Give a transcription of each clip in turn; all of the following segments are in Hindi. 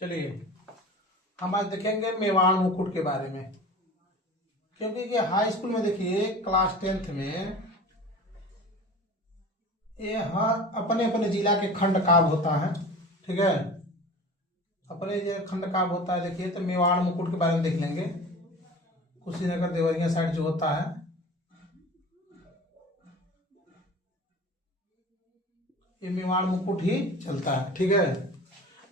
चलिए हम आज देखेंगे मेवाड़ मुकुट के बारे में। क्योंकि ये हाई स्कूल में देखिए क्लास 10th में ये हर अपने अपने जिला के खंड काव्य होता है। ठीक है, अपने जो खंड काव्य होता है देखिए, तो मेवाड़ मुकुट के बारे में देख लेंगे। कुशीनगर देवरिया साइड जो होता है, ये मेवाड़ मुकुट ही चलता है। ठीक है,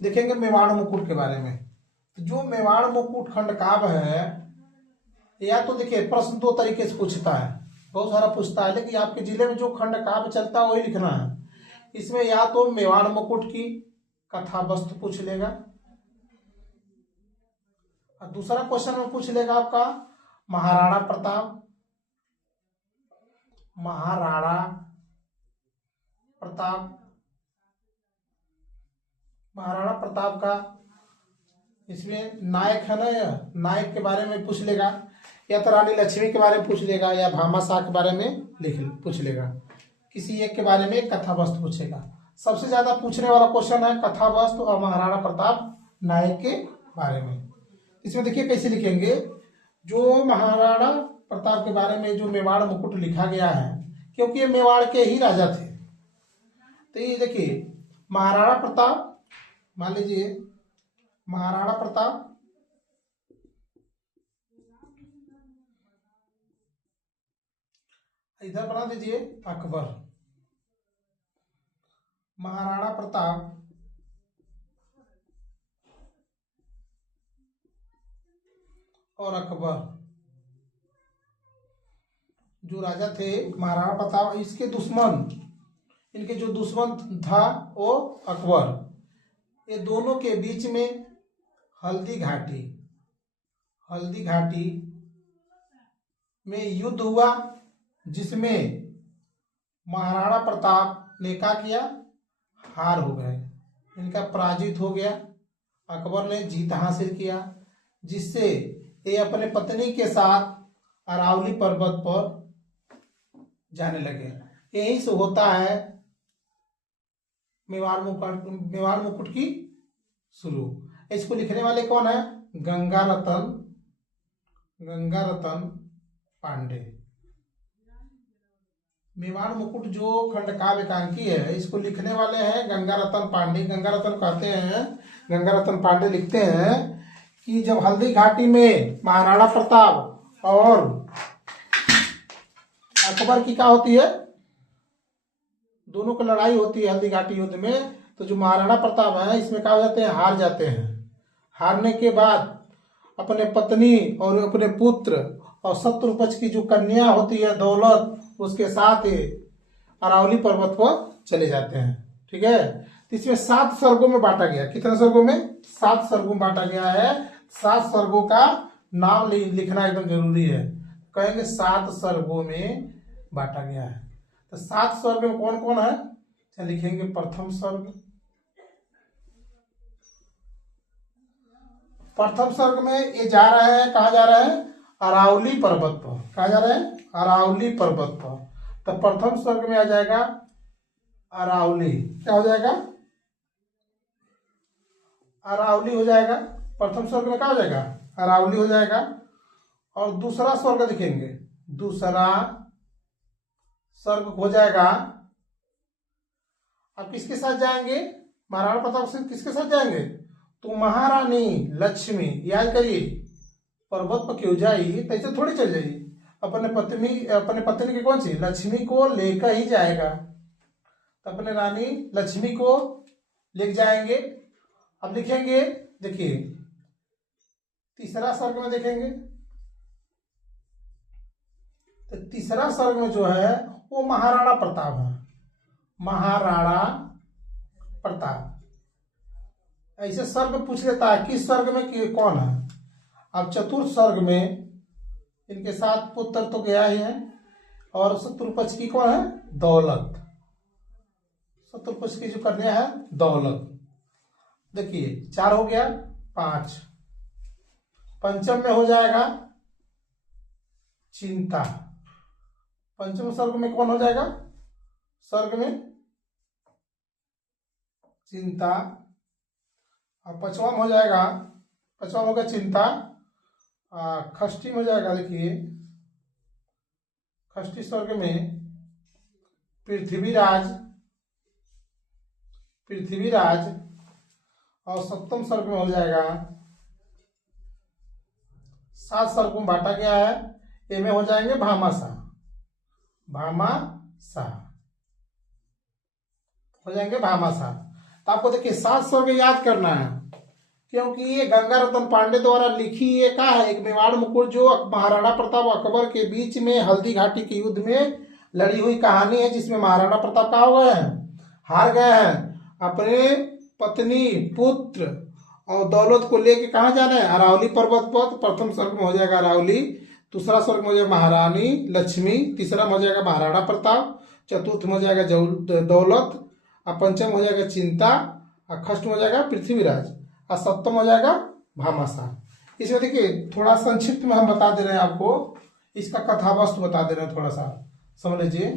देखेंगे मेवाड़ मुकुट के बारे में। तो जो मेवाड़ मुकुट खंड काव्य है, या तो देखिए प्रश्न दो तरीके से पूछता है, बहुत सारा पूछता है, लेकिन आपके जिले में जो खंड काव्य चलता है वही लिखना है। इसमें या तो मेवाड़ मुकुट की कथा वस्तु पूछ लेगा, और दूसरा क्वेश्चन में पूछ लेगा आपका महाराणा प्रताप, महाराणा प्रताप, महाराणा प्रताप का इसमें नायक है ना, या नायक के बारे में पूछ लेगा, या तो रानी लक्ष्मी के बारे में पूछ लेगा, या भामाशाह के बारे में पूछ लेगा। किसी एक के बारे में कथा वस्तु पूछेगा। सबसे ज्यादा पूछने वाला क्वेश्चन है कथा वस्तु और महाराणा प्रताप नायक के बारे में। इसमें देखिए कैसे लिखेंगे। जो महाराणा प्रताप के बारे में जो मेवाड़ मुकुट लिखा गया है, क्योंकि ये मेवाड़ के ही राजा थे, तो ये देखिए महाराणा प्रताप, मान लीजिए महाराणा प्रताप इधर बना दीजिए अकबर, महाराणा प्रताप और अकबर जो राजा थे, महाराणा प्रताप, इसके दुश्मन, इनके जो दुश्मन था वो अकबर। ये दोनों के बीच में हल्दी घाटी, हल्दी घाटी में युद्ध हुआ, जिसमें महाराणा प्रताप ने क्या किया, हार हो गए, इनका पराजित हो गया। अकबर ने जीत हासिल किया, जिससे ये अपने पत्नी के साथ अरावली पर्वत पर जाने लगे। यही से होता है मेवाड़ मुकुट की शुरू। इसको लिखने वाले कौन है, गंगारतन पांडे। मेवाड़ मुकुट जो खंडकाव्य एकांकी है, इसको लिखने वाले हैं गंगारतन पांडे। गंगारतन कहते हैं, गंगारतन पांडे लिखते हैं कि जब हल्दी घाटी में महाराणा प्रताप और अकबर की क्या होती है, दोनों की लड़ाई होती है हल्दी घाटी युद्ध में, तो जो महाराणा प्रताप है इसमें क्या हो जाते हैं, हार जाते हैं। हारने के बाद अपने पत्नी और अपने पुत्र और शत्रु पक्ष की जो कन्या होती है दौलत, उसके साथ अरावली पर्वत पर चले जाते हैं। ठीक है, तो इसमें 7 सर्गों में बांटा गया। कितने सर्गों में, 7 सर्गों में बांटा गया है। 7 सर्गों का नाम लिखना एकदम जरूरी है। कहेंगे 7 सर्गों में बांटा गया है। तो 7 सर्ग में कौन कौन है, तो लिखेंगे प्रथम सर्ग। प्रथम सर्ग में ये जा रहे हैं, कहा जा रहे हैं, अरावली पर्वत पर। कहा जा रहे हैं, अरावली पर्वत पर। तो प्रथम सर्ग में आ जाएगा अरावली। क्या हो जाएगा, अरावली हो जाएगा। प्रथम स्वर्ग में क्या हो जाएगा, अरावली हो जाएगा। और दूसरा स्वर्ग दिखेंगे, दूसरा स्वर्ग हो जाएगा, अब किसके साथ जाएंगे, महाराणा प्रताप से किसके साथ जाएंगे, तो महारानी लक्ष्मी। याद करिए, पर्वत पर क्यों जाई, तैसे थोड़ी चल जाइए, अपने पत्नी की कौन सी, लक्ष्मी को लेकर ही जाएगा। तो अपने रानी लक्ष्मी को ले जाएंगे। अब लिखेंगे, देखिए तीसरा सर्ग में देखेंगे, तो तीसरा सर्ग में जो है वो महाराणा प्रताप है, महाराणा प्रताप। ऐसे सर्ग पूछ लेता है किस सर्ग में कौन है। अब चतुर्थ सर्ग में इनके साथ पुत्र तो गया ही है, और शत्रु पक्ष की कौन है, दौलत। शत्रु पक्ष की जो कन्या है दौलत। देखिए 4 हो गया, 5। पंचम में हो जाएगा चिंता। पंचम सर्ग में कौन हो जाएगा, सर्ग में चिंता। अब पांचवा में हो जाएगा, पांचवा में होगा चिंता। षष्ठी में हो जाएगा, देखिए षष्ठी स्वर्ग में पृथ्वीराज, पृथ्वीराज। और सप्तम स्वर्ग में हो जाएगा, 7 स्वर्ग में बांटा गया है, ए में हो जाएंगे भामाशाह, भामाशाह हो जाएंगे, भामाशाह। तो आपको देखिए 7 स्वर्ग याद करना है, क्योंकि ये गंगा रतन पांडे द्वारा लिखी ये क्या है, एक मेवाड़ मुकुट जो महाराणा प्रताप अकबर के बीच में हल्दी घाटी के युद्ध में लड़ी हुई कहानी है, जिसमें महाराणा प्रताप क्या हो गए हैं, हार गए हैं। अपने पत्नी, पुत्र और दौलत को लेके कहाँ जाना है, अरावली पर्वत पर। प्रथम स्वर्ग में हो जाएगा अरावली, दूसरा स्वर्ग में हो जाएगा महारानी लक्ष्मी, तीसरा में हो जाएगा महाराणा प्रताप, चतुर्थ में हो जाएगा दौलत, और पंचम हो जाएगा चिंता, और षष्ठ में हो जाएगा पृथ्वीराज, और सप्तम हो जाएगा भामाशाह। इसमें देखिए थोड़ा संक्षिप्त में हम बता दे रहे हैं आपको, इसका कथावस्तु बता दे रहे हैं, थोड़ा सा समझ लीजिए।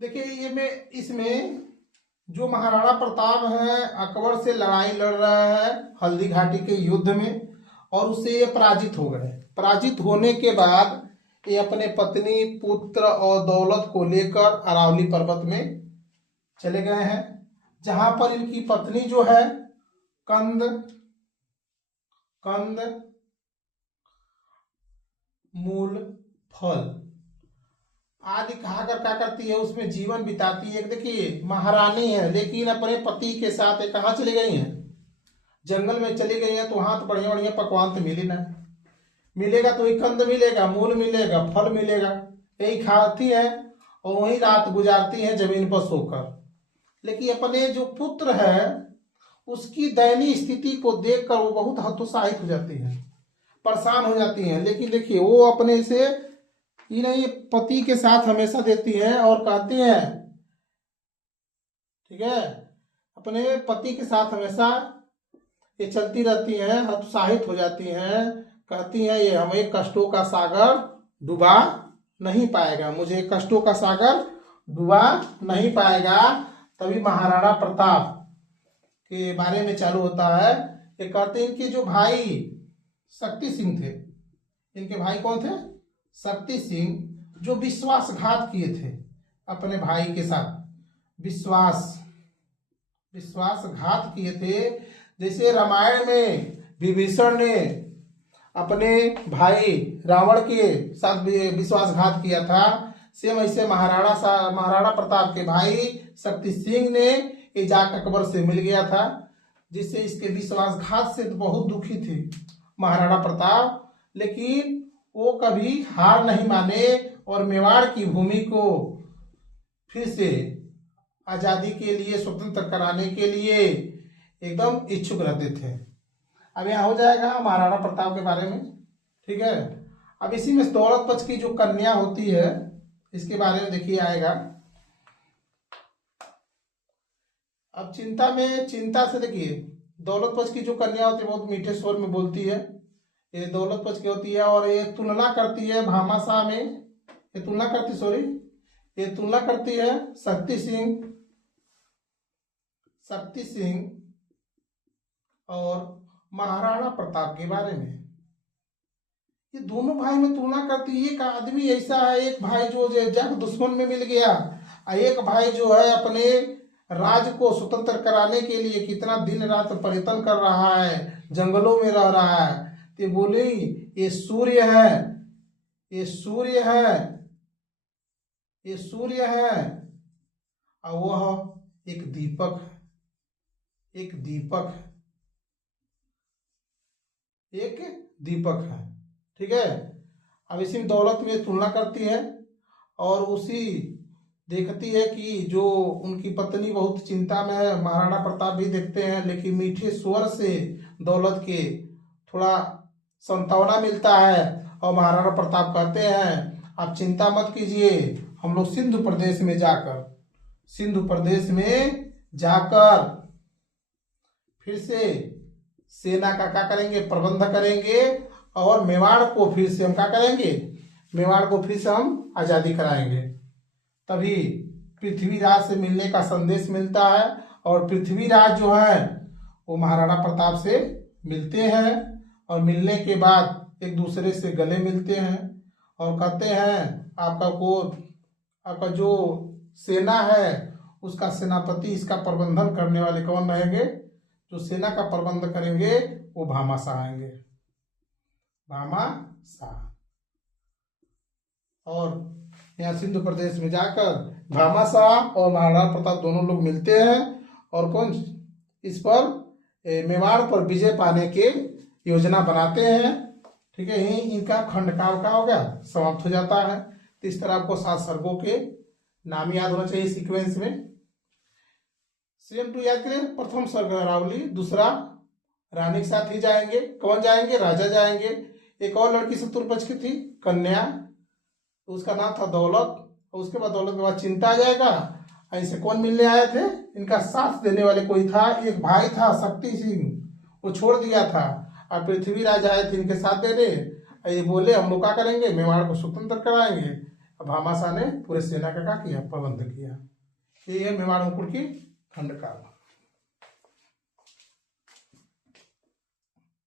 देखिए ये में इसमें जो महाराणा प्रताप है अकबर से लड़ाई लड़ रहा है हल्दी घाटी के युद्ध में, और उससे ये पराजित हो गए। पराजित होने के बाद ये अपने पत्नी, पुत्र और दौलत को लेकर अरावली पर्वत में चले गए हैं, जहां पर इनकी पत्नी जो है कंद मूल फल आदि खाकर क्या करती है, उसमें जीवन बिताती है। देखिए महारानी है, लेकिन अपने पति के साथ कहाँ चली गई हैं, जंगल में चली गई हैं। तो वहां तो बढ़िया बढ़िया पकवान तो मिले ना, मिलेगा तो वही कंद मिलेगा, मूल मिलेगा, फल मिलेगा, यही खाती है और वही रात गुजारती है जमीन पर सोकर। लेकिन अपने जो पुत्र है उसकी दयनीय स्थिति को देखकर वो बहुत हतोत्साहित हो जाती है, परेशान हो जाती हैं। लेकिन देखिए वो अपने से इन्हें पति के साथ हमेशा देती हैं और कहती हैं, ठीक है, अपने पति के साथ हमेशा ये चलती रहती हैं, हतोत्साहित हो जाती हैं, कहती हैं ये हमें कष्टों का सागर डुबा नहीं पाएगा, मुझे कष्टों का सागर डुबा नहीं पाएगा। तभी महाराणा प्रताप के बारे में चालू होता है। ये कहते हैं इनके जो भाई शक्ति सिंह थे, इनके भाई कौन थे, शक्ति सिंह, जो विश्वासघात किए थे अपने भाई के साथ, विश्वासघात किए थे। जैसे रामायण में विभीषण ने अपने भाई रावण के साथ विश्वासघात किया था, सेम ऐसे महाराणा प्रताप के भाई शक्ति सिंह ने ये जाकर अकबर से मिल गया था, जिससे इसके विश्वासघात से तो बहुत दुखी थे महाराणा प्रताप। लेकिन वो कभी हार नहीं माने और मेवाड़ की भूमि को फिर से आजादी के लिए, स्वतंत्र कराने के लिए एकदम इच्छुक रहते थे। अब यहाँ हो जाएगा महाराणा प्रताप के बारे में, ठीक है। अब इसी में दौलत पक्ष की जो कन्या होती है इसके बारे में देखिए आएगा। अब चिंता से देखिए दौलत पक्ष की जो कन्या होती है बहुत मीठे स्वर में बोलती है, ये दौलत पक्ष की होती है, और ये तुलना करती है भामाशाह में, ये तुलना करती है शक्ति सिंह और महाराणा प्रताप के बारे में। ये दोनों भाई में तुलना करती है। एक आदमी ऐसा है, एक भाई जो जग दुश्मन में मिल गया, और एक भाई जो है अपने राज्य को स्वतंत्र कराने के लिए कितना दिन रात प्रयत्न कर रहा है, जंगलों में रह रहा है। तो बोली ये सूर्य है और वह एक दीपक है, ठीक है। अब इसी में दौलत में तुलना करती है और उसी देखती है कि जो उनकी पत्नी बहुत चिंता में है, महाराणा प्रताप भी देखते हैं, लेकिन मीठे स्वर से दौलत के थोड़ा संतावना मिलता है और महाराणा प्रताप कहते हैं आप चिंता मत कीजिए, हम लोग सिंधु प्रदेश में जाकर फिर से सेना का क्या करेंगे, प्रबंध करेंगे, और मेवाड़ को फिर से हम क्या करेंगे, मेवाड़ को फिर से हम आजादी कराएंगे। तभी पृथ्वीराज से मिलने का संदेश मिलता है, और पृथ्वीराज जो है वो महाराणा प्रताप से मिलते हैं, और मिलने के बाद एक दूसरे से गले मिलते हैं और कहते हैं आपका जो सेना है उसका सेनापति, इसका प्रबंधन करने वाले कौन रहेंगे? जो सेना का प्रबंध करेंगे वो भामाशाह आएंगे, भामाशाह। और यहाँ सिंधु प्रदेश में जाकर भामाशाह और महाराणा प्रताप दोनों लोग मिलते हैं, और कौन इस पर मेवाड़ पर विजय पाने के योजना बनाते हैं। ठीक है, यही इनका खंडकाल का हो गया, समाप्त हो जाता है। तो इस तरह आपको 7 सर्गों के नाम याद होना चाहिए सीक्वेंस में। सेम टू याद करें, प्रथम सर्ग अरावली, दूसरा रानी के साथ ही जाएंगे। कौन जाएंगे? राजा जाएंगे। एक और लड़की शत्रु पक्ष की थी, कन्या, तो उसका नाम था दौलत। और उसके बाद दौलत के बाद चिंता आ जाएगा। ऐसे कौन मिलने आए थे? इनका साथ देने वाले कोई था, एक भाई था शक्ति सिंह, वो छोड़ दिया था, और पृथ्वीराज आए थे इनके साथ देने। ये बोले हम लोग क्या करेंगे, मेवाड़ को स्वतंत्र कराएंगे। अब भामाशाह ने पूरे सेना का क्या किया? प्रबंध किया। ये है मेवाड़ मुकुट की खंडकाल।